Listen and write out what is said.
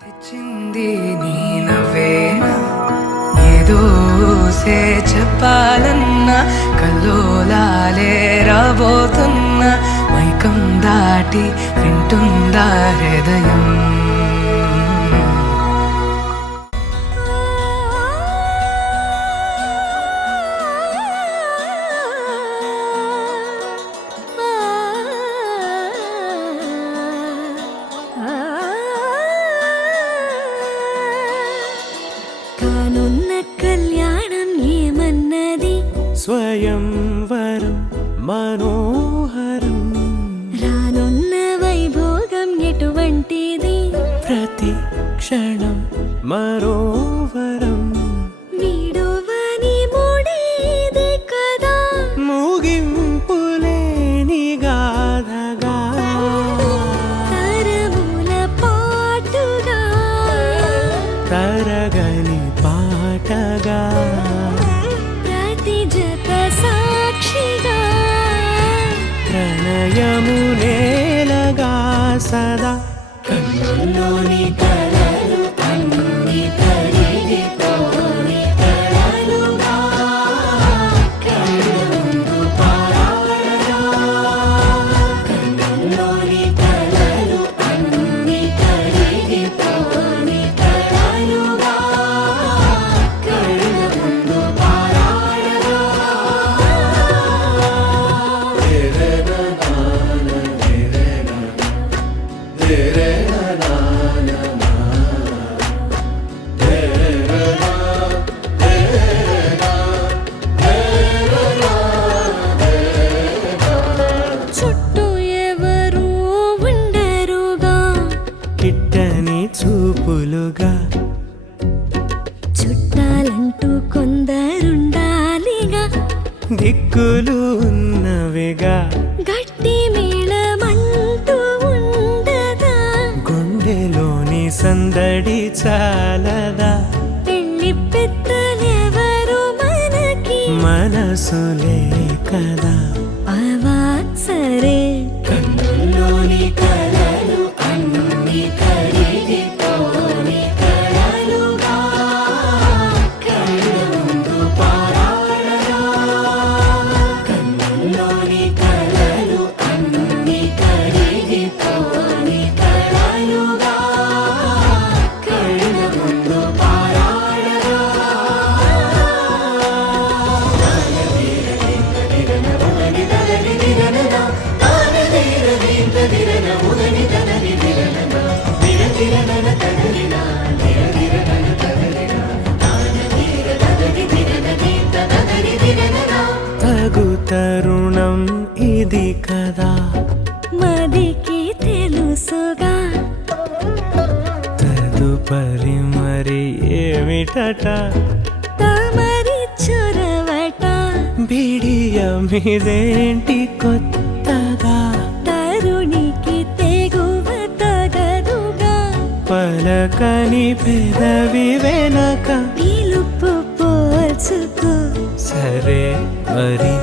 తెచ్చింది నీ నవ్వేనా ఏదో చెప్పాలన్నా కల్లోలాలే రాబోతున్నా మైకం దాటి వింటుందా హృదయం కానున్న కళ్యాణం ఏమన్నది స్వయంవరం మనోహరం రానున్న వైభోగం ఎటువంటిది ప్రతి క్షణం మరోవరం వీడోవని మూడేది కదా ముగింపులేని గాథగా తరముల పాటుగా తరగని పాటగా ప్రతి జత సాక్షిగా ప్రణయము నేలగా సదా కన్నుల్లోని కలలు అన్ని కరిగిపోని కలలుగా కళ్ళ ముందు పారాడగా కన్నుల్లోని కలలు అన్ని కరిగిపోని కలలుగా కళ్ళ ముందు పారాడగా చుట్టూ ఎవరు ఉండరుగా కిట్టని చూపులుగా చుట్టాలంటూ కొందరుండాలిగా దిక్కులు ఉన్నవిగా గట్టి మేళమంటూ ఉండదా గుండెలోని సందడి చాలదా పెళ్లి పెద్దలెవరు మనకి మనసులే కదా అవా సరే కన్నుల్లోని కలలు అన్ని కరిగిపోని కలలుగా కళ్ళ ముందు పారాడగా కన్నుల్లోని కలలు అన్ని కరిగిపోని కలలుగా కళ్ళ ముందు పారాడగా తగు తరుణం ఇది కదా మదికి తెలుసుగా తదుపరి మరి ఏమిటట తమరి చొరవట బిడియమిదేంటి కొత్తగా తరుణికి తెగువ తగదుగా పలకని పెదవి వెనక పిలుపు పోల్చుకో సరే మరి